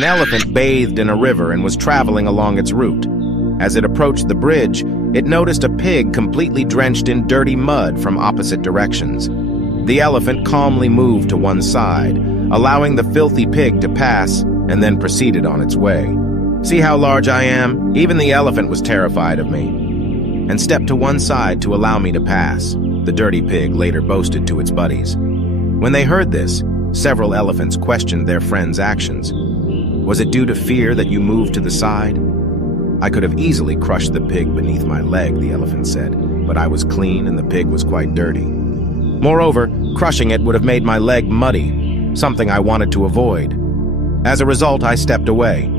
An elephant bathed in a river and was traveling along its route. As it approached the bridge, it noticed a pig completely drenched in dirty mud from opposite directions. The elephant calmly moved to one side, allowing the filthy pig to pass, and then proceeded on its way. "See how large I am? Even the elephant was terrified of me," and stepped to one side to allow me to pass, the dirty pig later boasted to its buddies. When they heard this, several elephants questioned their friend's actions. "Was it due to fear that you moved to the side?" "I could have easily crushed the pig beneath my leg," the elephant said, "but I was clean and the pig was quite dirty. Moreover, crushing it would have made my leg muddy, something I wanted to avoid. As a result, I stepped away."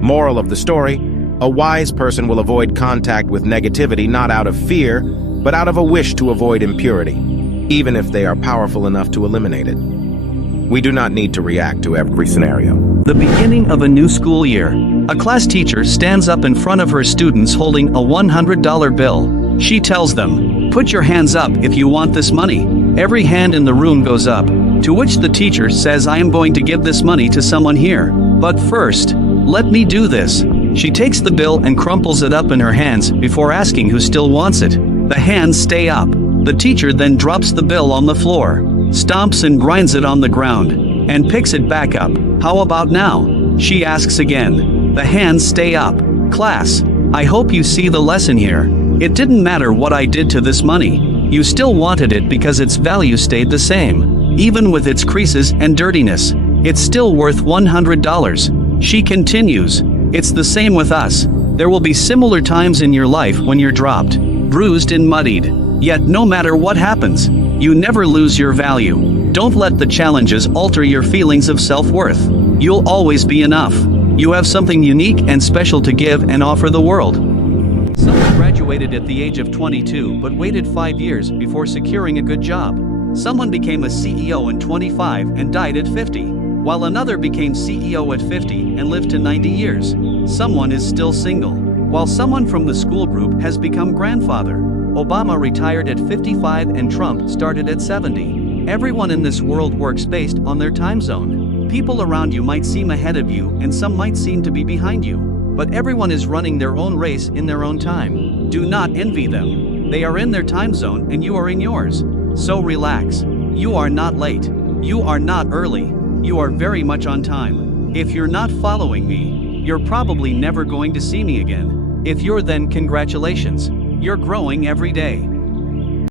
Moral of the story: a wise person will avoid contact with negativity not out of fear, but out of a wish to avoid impurity, even if they are powerful enough to eliminate it. We do not need to react to every scenario. The beginning of a new school year. A class teacher stands up in front of her students holding a $100 bill. She tells them, "Put your hands up if you want this money." Every hand in the room goes up, to which the teacher says, "I am going to give this money to someone here. But first, let me do this." She takes the bill and crumples it up in her hands before asking who still wants it. The hands stay up. The teacher then drops the bill on the floor, stomps and grinds it on the ground, and picks it back up. "How about now?" she asks again. The hands stay up. Class, I hope you see the lesson here. It didn't matter what I did to this money. You still wanted it because its value stayed the same. Even with its creases and dirtiness, it's still worth $100. She continues, "It's the same with us. There will be similar times in your life when you're dropped, bruised and muddied. Yet no matter what happens, you never lose your value. Don't let the challenges alter your feelings of self-worth. You'll always be enough. You have something unique and special to give and offer the world." Someone graduated at the age of 22 but waited 5 years before securing a good job. Someone became a CEO in 25 and died at 50, while another became CEO at 50 and lived to 90 years. Someone is still single, while someone from the school group has become grandfather. Obama retired at 55 and Trump started at 70. Everyone in this world works based on their time zone. People around you might seem ahead of you and some might seem to be behind you, but everyone is running their own race in their own time. Do not envy them. They are in their time zone and you are in yours. So relax. You are not late. You are not early. You are very much on time. If you're not following me, you're probably never going to see me again. If you're, then congratulations. You're growing every day.